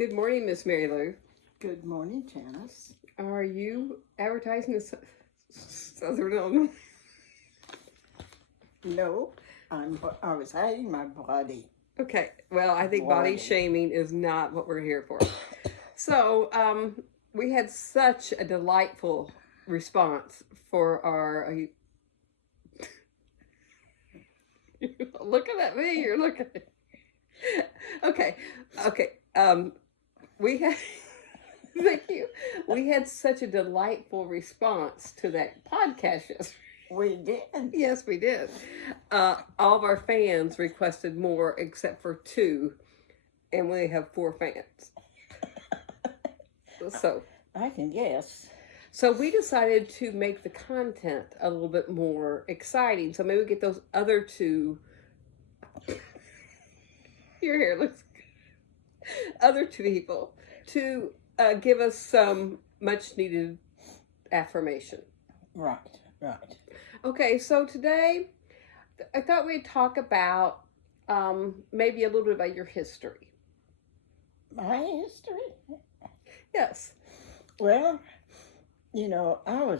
Good morning, Miss Mary Lou. Good morning, Janice. Are you advertising the Southern Illinois? No, I was hiding my body. Okay, well, I think body shaming is not what we're here for. So, we had such a delightful response for our. You're looking at me. You're looking at. Okay. We had. Thank you. We had such a delightful response to that podcast yesterday. We did. Yes, we did. All of our fans requested more except for 2, and we have 4 fans. So I can guess. So we decided to make the content a little bit more exciting. So maybe we get those other 2. Your hair looks good. Other 2 people to give us some much needed affirmation. Right. Okay, so today I thought we'd talk about maybe a little bit about your history. My history? Yes. Well, I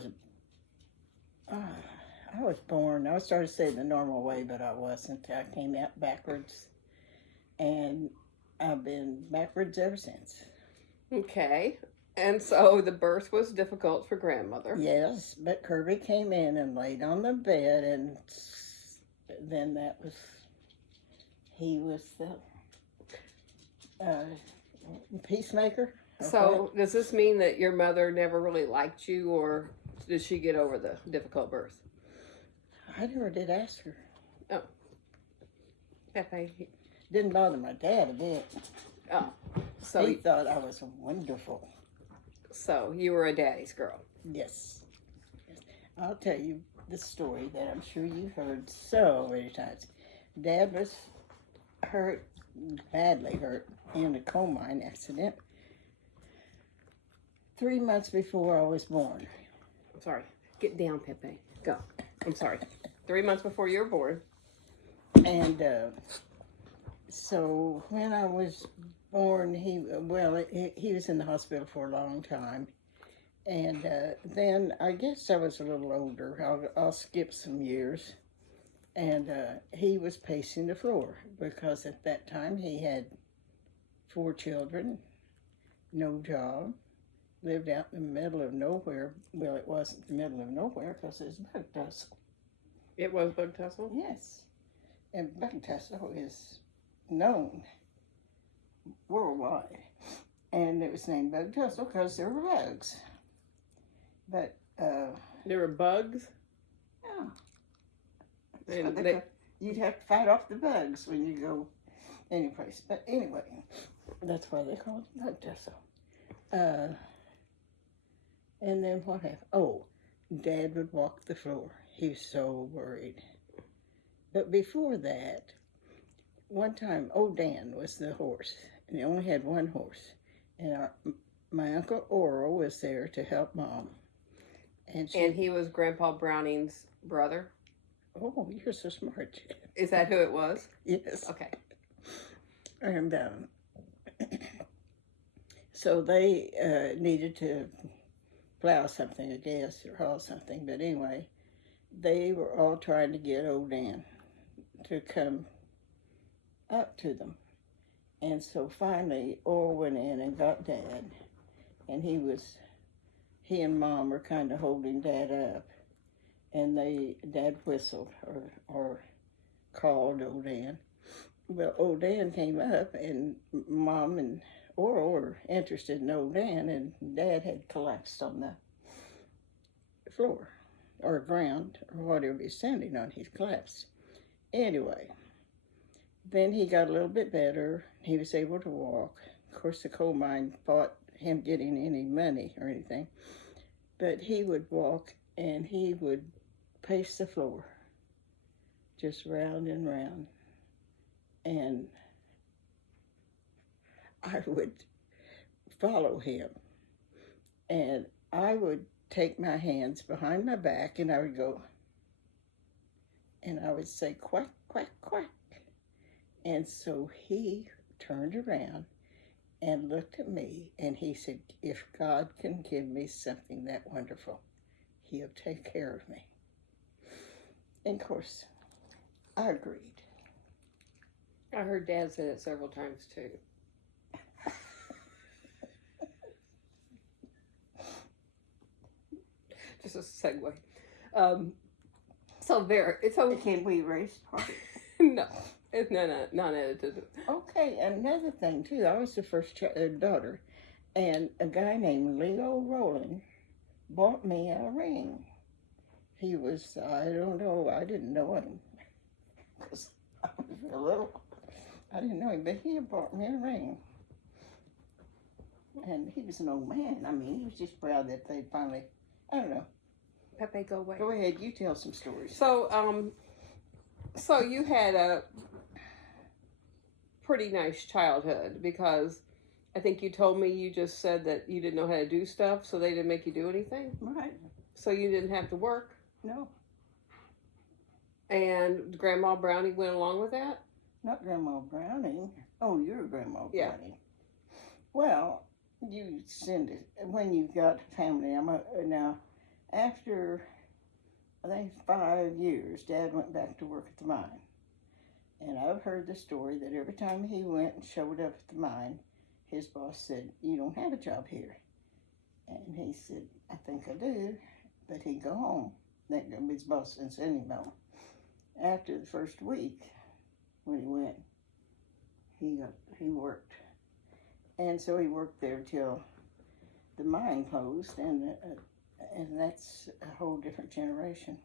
was born. I started saying the normal way, but I wasn't. I came out backwards, and I've been backwards ever since. Okay. And so the birth was difficult for grandmother. Yes, but Kirby came in and laid on the bed, and then he was the peacemaker. So does this mean that your mother never really liked you, or did she get over the difficult birth? I never did ask her. Oh. Pepe. Didn't bother my dad a bit. Oh. So he thought I was wonderful. So you were a daddy's girl. Yes. I'll tell you the story that I'm sure you've heard so many times. Dad was hurt, badly hurt, in a coal mine accident 3 months before I was born. I'm sorry. Get down, Pepe. Go. I'm sorry. 3 months before you were born. And so when I was born, he was in the hospital for a long time. And then I guess I was a little older. I'll skip some years. And he was pacing the floor because at that time he had 4 children, no job, lived out in the middle of nowhere. Well, it wasn't the middle of nowhere because it was bug tussle. It was bug tussle? Yes. And bug tussle is known worldwide. And it was named bug tussle because there were bugs. But there were bugs? Yeah. You'd have to fight off the bugs when you go any place. But anyway, that's why they call it bug tussle. And then what happened? Oh, Dad would walk the floor. He was so worried. But before that, one time, old Dan was the horse, and he only had 1 horse. And my Uncle Oral was there to help Mom. And he was Grandpa Browning's brother? Oh, you're so smart. Is that who it was? Yes. Okay. And so they needed to plow something, I guess, or haul something. But anyway, they were all trying to get old Dan to come up to them. And so finally, Oral went in and got Dad. And he and Mom were kind of holding Dad up. And Dad whistled or called old Dan. Well, old Dan came up, and Mom and Oral were interested in old Dan, and Dad had collapsed on the floor or ground or whatever he's standing on. He's collapsed. Anyway, then he got a little bit better. He was able to walk. Of course, the coal mine fought him getting any money or anything. But he would walk, and he would pace the floor, just round and round. And I would follow him. And I would take my hands behind my back, and I would go, and I would say, quack, quack, quack. And so he turned around and looked at me, and he said, if God can give me something that wonderful, he'll take care of me. And of course, I agreed. I heard Dad say that several times too. Just a segue. So there, it's okay. Can we erase part? No, it's not edited. Okay, another thing too. I was the first daughter, and a guy named Leo Rowland bought me a ring. He was, I don't know, I didn't know him because I was a little. I didn't know him, but he had bought me a ring. And he was an old man. I mean, he was just proud that they finally, I don't know. Pepe, go away. Go ahead, you tell some stories. So you had a pretty nice childhood, because I think you told me, you just said that you didn't know how to do stuff, so they didn't make you do anything. Right. So you didn't have to work. No. And Grandma Brownie went along with that? Not Grandma Browning. Oh, you're Grandma Yeah. Browning. Well, you send it when you got family. Now, after I think 5 years, Dad went back to work at the mine. And I've heard the story that every time he went and showed up at the mine, his boss said, you don't have a job here. And he said, I think I do, but he'd go home. His boss didn't send him home. After the first week, when he went, he worked. And so he worked there till the mine closed, and that's a whole different generation.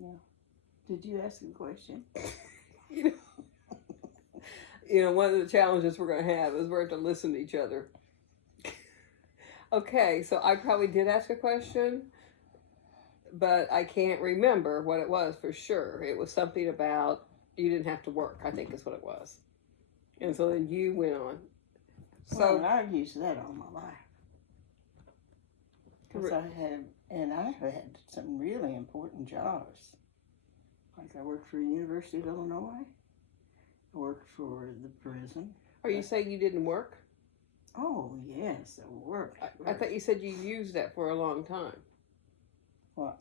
Yeah. Did you ask a question? You know, one of the challenges we're going to have is we're going to listen to each other. Okay, so I probably did ask a question, but I can't remember what it was for sure. It was something about you didn't have to work, I think is what it was. And so then you went on. So well, I've used that all my life. Because I've had some really important jobs. Like I worked for the University of Illinois. I worked for the prison. Are you saying you didn't work? Oh, yes, I worked. I thought you said you used that for a long time. What?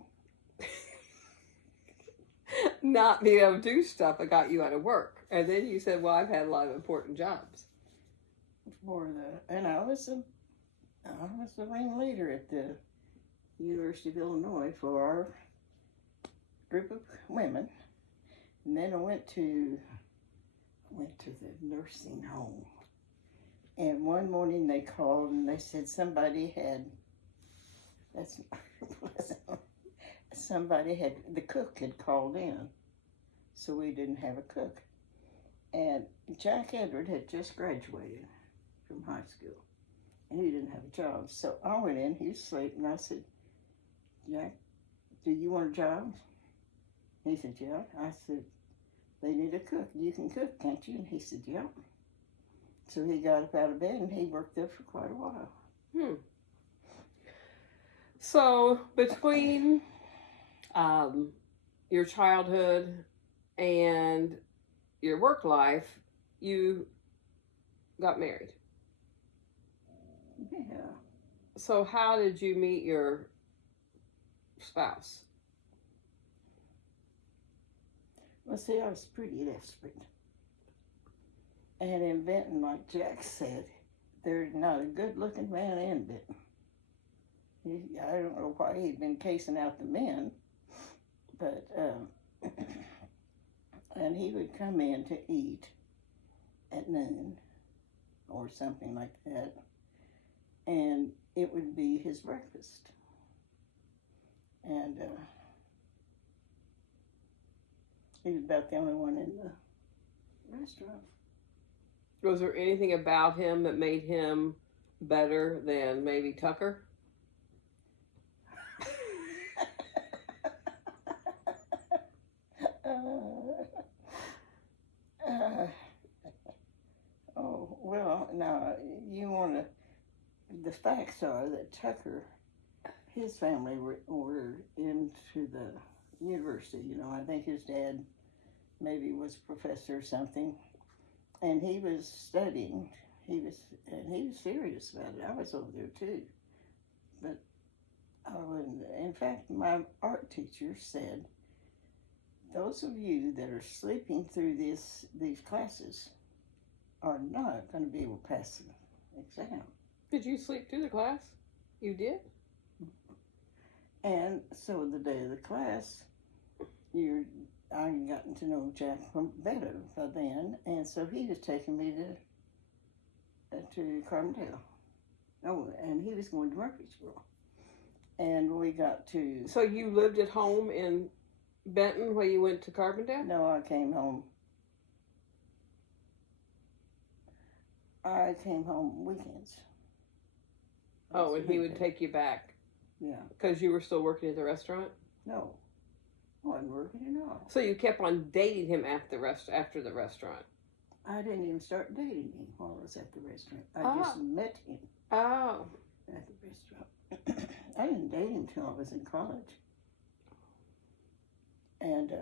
Not being able to do stuff that got you out of work. And then you said, well, I've had a lot of important jobs. And I was the ringleader at the University of Illinois for our group of women. And then I went to the nursing home. And one morning they called and they said the cook had called in, so we didn't have a cook. And Jack Edward had just graduated from high school, and he didn't have a job. So I went in, he was asleep, and I said, Jack, do you want a job? He said, yeah. I said, they need a cook. You can cook, can't you? And he said, yeah. So he got up out of bed, and he worked there for quite a while. So between your childhood and your work life, you got married. Yeah. So how did you meet your spouse? Well, see, I was pretty desperate. And in Benton, like Jack said, there's not a good-looking man in Benton. I don't know why he'd been casing out the men, but, and he would come in to eat at noon or something like that, and it would be his breakfast. And he was about the only one in the restaurant. Was there anything about him that made him better than maybe Tucker? Oh, well, now, the facts are that Tucker, his family were into the university. You know, I think his dad maybe was a professor or something. and he was studying. And he was serious about it. I was over there too, but I wouldn't. In fact, my art teacher said, "Those of you that are sleeping through these classes are not going to be able to pass the exam." Did you sleep through the class? You did? And so the day of the class, I gotten to know Jack better by then, and so he was taking me to Carbondale. Oh, and he was going to Murfreesboro. And we got to... So you lived at home in Benton while you went to Carbondale? No, I came home. I came home weekends. Oh, and he would take you back? Yeah. Because you were still working at the restaurant? No. I wasn't working at all. So you kept on dating him after the restaurant? I didn't even start dating him while I was at the restaurant. I just met him at the restaurant. I didn't date him till I was in college. And,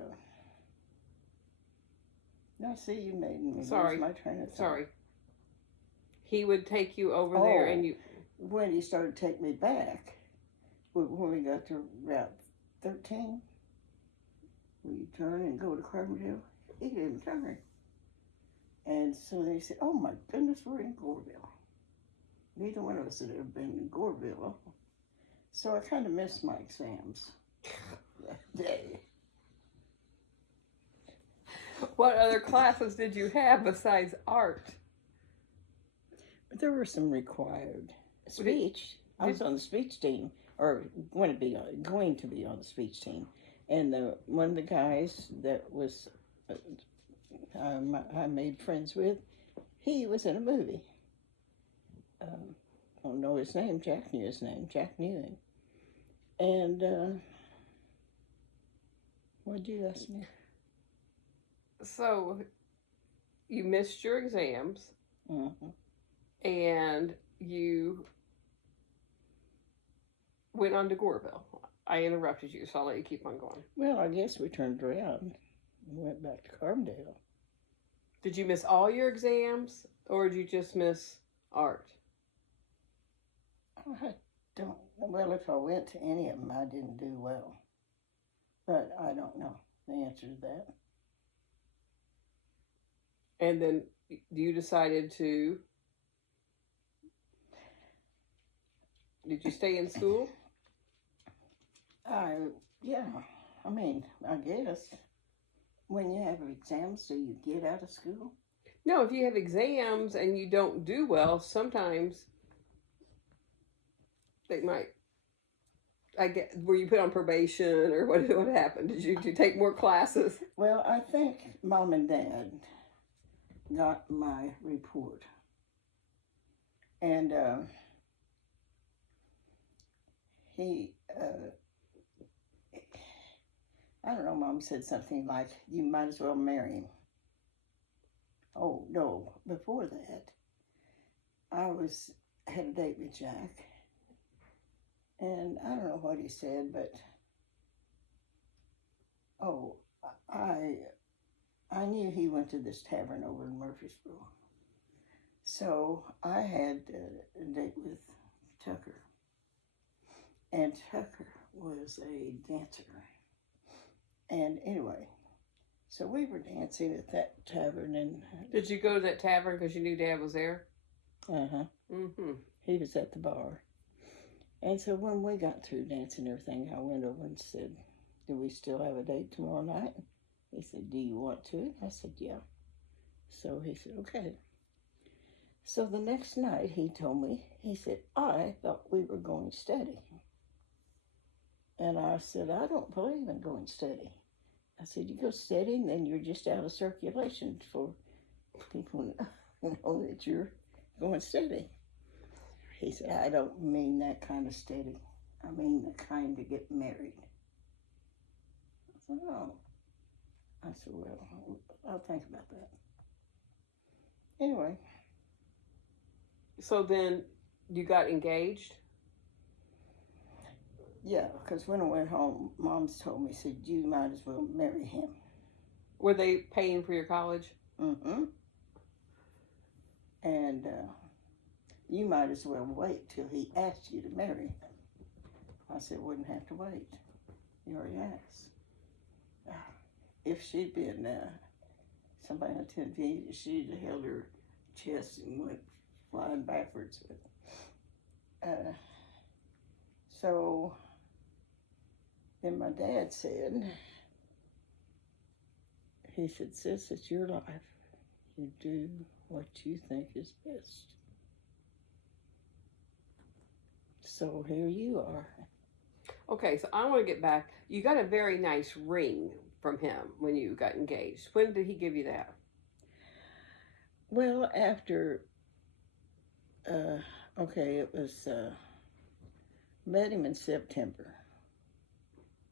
now see, you made me lose my train of thought. Sorry. He would take you over there and you... When he started to take me back, when we got to Route 13, we turn and go to Carbondale. He didn't turn. And so they said, "Oh my goodness, we're in Goreville." Neither one of us had ever been in Goreville. So I kind of missed my exams that day. What other classes did you have besides art? There were some required. Speech. I was on the speech team, or going to be on the speech team. And one of the guys that was I made friends with, he was in a movie. I don't know his name. Jack knew his name. Jack knew him. And what did you ask me? So you missed your exams, and you went on to Goreville. I interrupted you, so I'll let you keep on going. Well, I guess we turned around and went back to Carbondale. Did you miss all your exams, or did you just miss art? I don't. Well, if I went to any of them, I didn't do well. But I don't know the answer to that. And then you decided to... Did you stay in school? Yeah. I mean, I guess. When you have exams, do you get out of school? No, if you have exams and you don't do well, sometimes they might... were you put on probation, or what happened? Did you take more classes? Well, I think Mom and Dad got my report. And I don't know, Mom said something like, "You might as well marry him." Oh, no, before that, I had a date with Jack. And I don't know what he said, but, I knew he went to this tavern over in Murfreesboro. So I had a date with Tucker. And Tucker was a dancer. And anyway, so we were dancing at that tavern. And did you go to that tavern because you knew Dad was there? Uh-huh. Mm-hmm. He was at the bar. And so when we got through dancing and everything, I went over and said, "Do we still have a date tomorrow night?" He said, "Do you want to?" I said, "Yeah." So he said, "Okay." So the next night he told me, he said, "I thought we were going steady." And I said, "I don't believe in going steady." I said, "You go steady and then you're just out of circulation for people to know that you're going steady." He said, "I don't mean that kind of steady. I mean the kind to get married." I said, "Oh." I said, "Well, I'll think about that." Anyway. So then you got engaged? Yeah, because when I went home, Mom's told me, said, "You might as well marry him." Were they paying for your college? Mm-hmm. and you might as well wait till he asks you to marry him. I said, wouldn't have to wait. You already asked. If she'd been somebody on 10 feet, she'd have held her chest and went flying backwards. So then my dad said, he said, sis, it's your life. You do what you think is best. So here you are. Okay, so I want to get back. You got a very nice ring from him when you got engaged. When did he give you that? Well, after, it was, met him in September.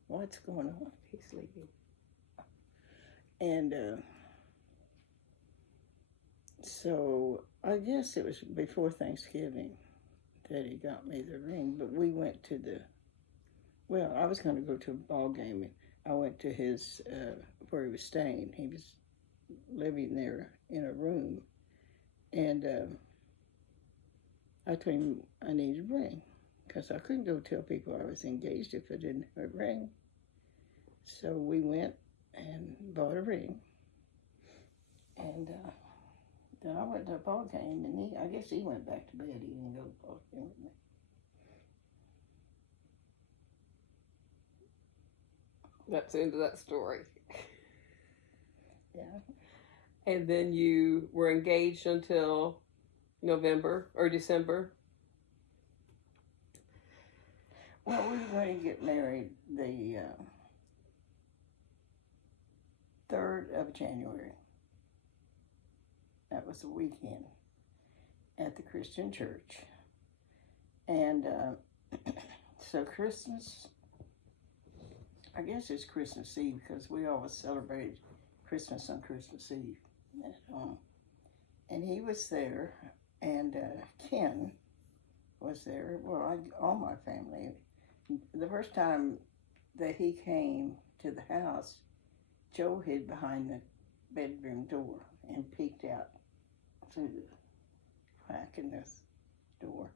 What's going on? He's sleeping. And so I guess it was before Thanksgiving that he got me the ring. But we went to I was going to go to a ball game. I went to his, where he was staying. He was living there in a room. And I told him I needed a ring because I couldn't go tell people I was engaged if I didn't have a ring. So we went and bought a ring. And then I went to a ball game, and I guess he went back to bed. He didn't go to the ball game with me. That's the end of that story. Yeah. And then you were engaged until November or December? Well, we were going to get married the 3rd of January. That was a weekend at the Christian church. And so Christmas, I guess it's Christmas Eve because we always celebrated Christmas on Christmas Eve at home. And he was there, and Ken was there. Well, all my family. The first time that he came to the house, Joe hid behind the bedroom door and peeked out through the crack in this door.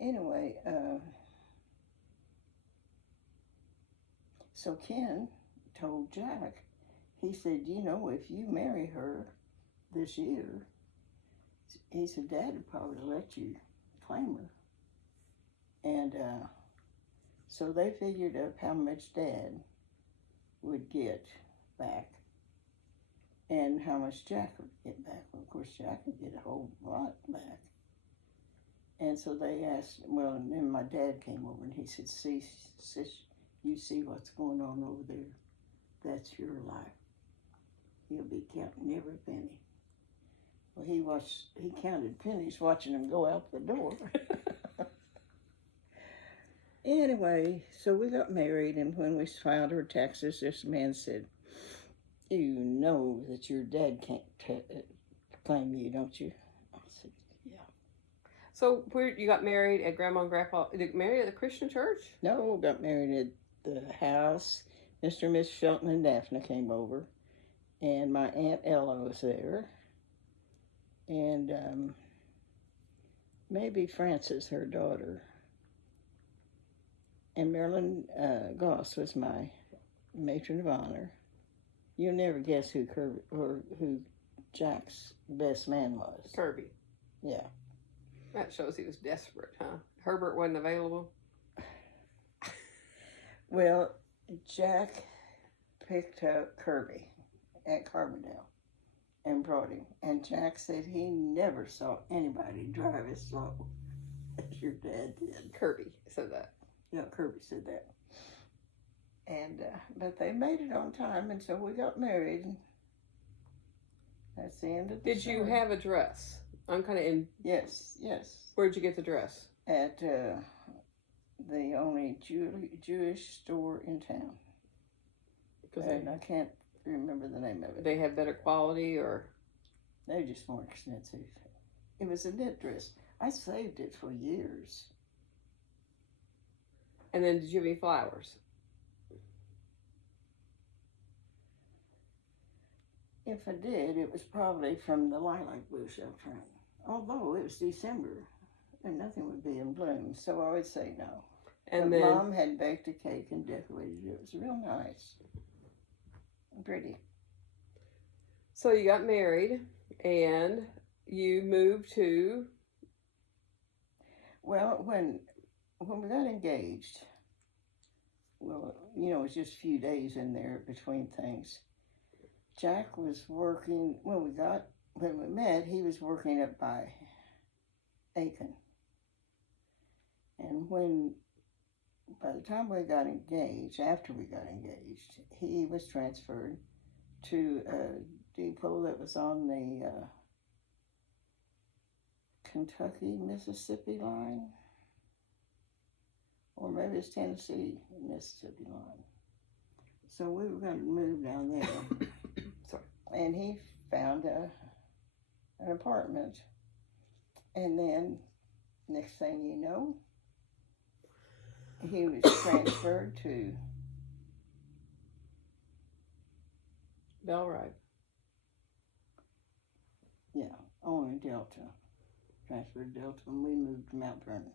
Anyway, so Ken told Jack, he said, if you marry her this year, he said, Dad would probably let you claim her. And so they figured up how much Dad would get back and how much Jack would get back. Well, of course, Jack would get a whole lot back. And so they asked, and then my dad came over and he said, see, sis, you see what's going on over there? That's your life. He'll be counting every penny. Well, he counted pennies watching them go out the door. Anyway, so we got married, and when we filed our taxes, this man said, you know that your dad can't claim you, don't you? I said, yeah. So where you got married at Grandma and Grandpa? Did you get married at the Christian church? No, got married at the house. Mr. and Miss Shelton and Daphne came over, and my Aunt Ella was there, and maybe Frances, her daughter. And Marilyn Goss was my matron of honor. You'll never guess who Jack's best man was. Kirby. Yeah. That shows he was desperate, huh? Herbert wasn't available? Well, Jack picked up Kirby at Carbondale and brought him. And Jack said he never saw anybody drive as slow as your dad did. Kirby said that. Yeah, Kirby said that. And, but they made it on time, and so we got married. That's the end of the Did story. you have a dress? I'm kind of in. Yes. Where'd you get the dress? At the only Jewish store in town. And I can't remember the name of it. They have better quality, or? They're just more expensive. It was a knit dress. I saved it for years. And then did you have any flowers? If I did, it was probably from the lilac bush out front. although it was December and nothing would be in bloom, so I would say no. And but then Mom had baked a cake and decorated it. It was real nice and pretty. so you got married and you moved to. Well, when we got engaged, well, it was just a few days in there between things. Jack was working, when we met, he was working up by Aiken. And by the time we got engaged, after we got engaged, he was transferred to a depot that was on the Kentucky-Mississippi line. Or maybe it's Tennessee-Mississippi line. So we were going to move down there. Sorry. And he found an apartment. And then, next thing you know, he was transferred to Bellride. Yeah, only Delta. Transferred to Delta, and we moved to Mount Vernon.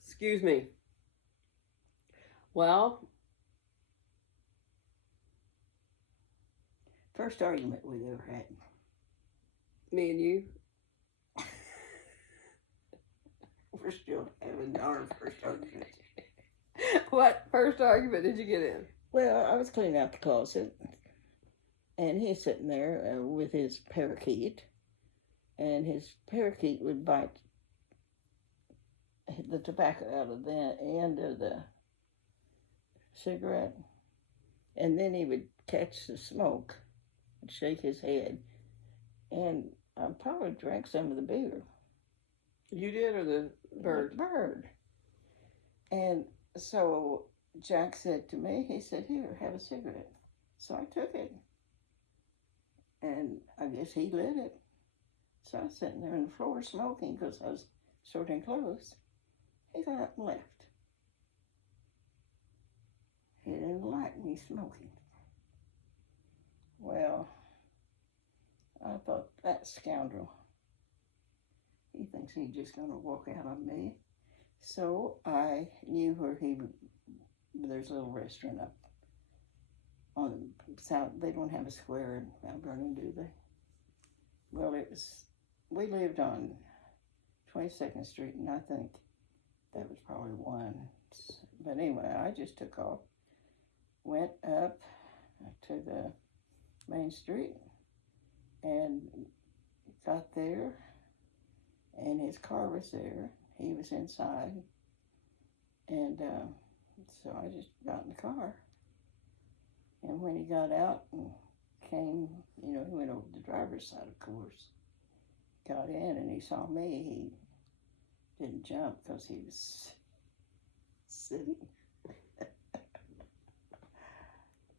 Excuse me. Well, first argument we ever had. me and you. We're still having our first argument. What first argument did you get in? Well, I was cleaning out the closet, and he's sitting there with his parakeet, and his parakeet would bite the tobacco out of the end of the cigarette, and then he would catch the smoke and shake his head, and I probably drank some of the beer. You did, or the bird? The bird. And so Jack said to me, he said, "Here, have a cigarette." So I took it, and I guess he lit it. So I was sitting there on the floor smoking because I was sorting clothes. He got up and left. He didn't like me smoking. Well, I thought, that scoundrel, he thinks he's just going to walk out on me. So I knew where there's a little restaurant up on the south. They don't have a square in Mount Vernon, do they? Well, we lived on 22nd Street, and I think that was probably one. But anyway, I just took off, went up to the main street, and got there, and his car was there. He was inside, and so I just got in the car. And when he got out and came, he went over the driver's side, of course, got in, and he saw me. He didn't jump because he was sitting.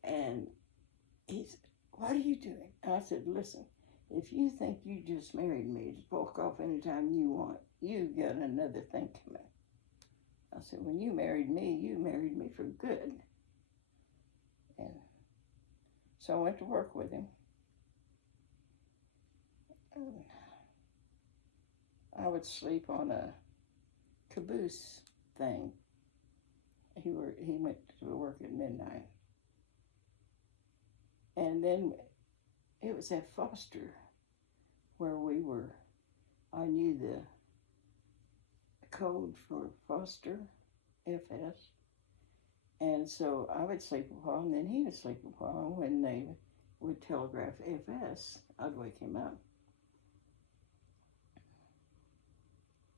And he said, "What are you doing?" I said, "Listen, if you think you just married me to walk off anytime you want, you got another thing coming." I said, "When you married me for good." And so I went to work with him. And I would sleep on a caboose thing. He went to work at midnight. And then it was at Foster where we were. I knew the code for Foster, FS. And so I would sleep a while, and then he would sleep a while. When they would telegraph FS, I'd wake him up.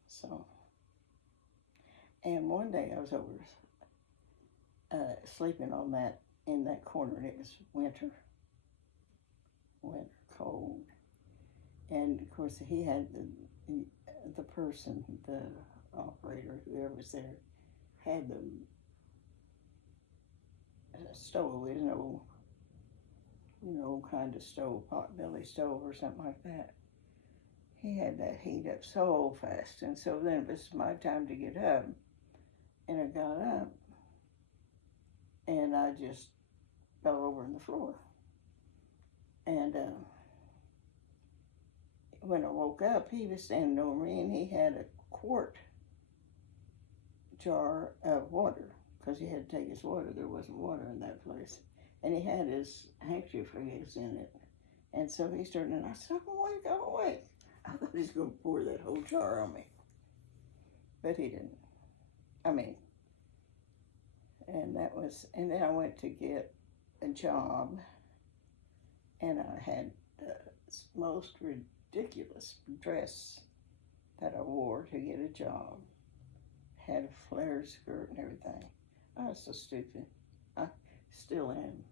So, and one day I was over sleeping in that corner, and it was winter, cold. And of course he had the person, the operator, whoever was there, had the stove, an old kind of stove, potbelly stove or something like that. He had that heat up so fast, and so then it was my time to get up, and I got up, and I just fell over on the floor. And And when I woke up, he was standing over me, and he had a quart jar of water, because he had to take his water. There wasn't water in that place. And he had his handkerchief, I guess, in it. And so he started, and I said, I'm awake. I thought he was going to pour that whole jar on me. But he didn't. I mean, and then I went to get a job, and I had the most ridiculous dress that I wore to get a job. Had a flare skirt and everything. I was so stupid. I still am.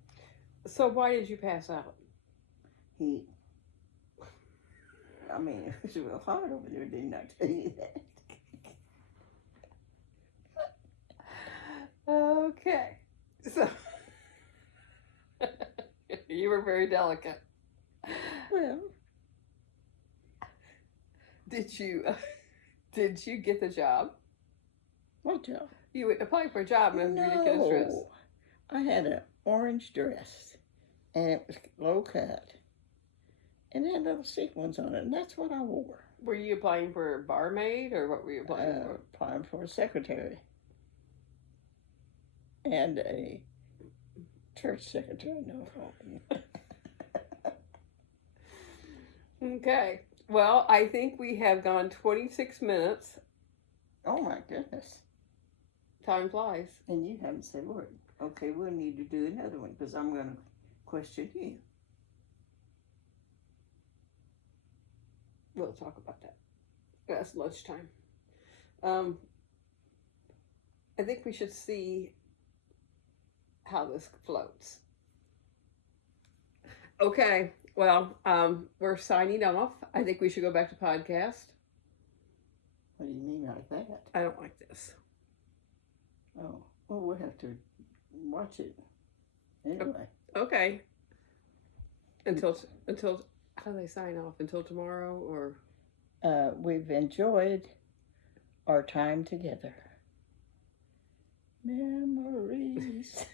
So why did you pass out? Heat. I mean, it was real hot over there, didn't I tell you that? Okay. So you were very delicate. Well, Did you get the job? what job? You went to apply for a job in a ridiculous dress. No. I had an orange dress, and it was low cut, and it had little sequins on it, and that's what I wore. Were you applying for a barmaid, or what were you applying for? Applying for a secretary. And a church secretary, no problem. Okay. Well, I think we have gone 26 minutes. Oh my goodness. Time flies. And you haven't said a word. Okay, we'll need to do another one, because I'm going to question you. We'll talk about that. That's lunchtime. I think we should see how this floats. Okay, well, we're signing off. I think we should go back to podcast. What do you mean like that? I don't like this. Oh, well, we'll have to watch it anyway. Okay. Until how do they sign off? Until tomorrow, or? We've enjoyed our time together. Memories.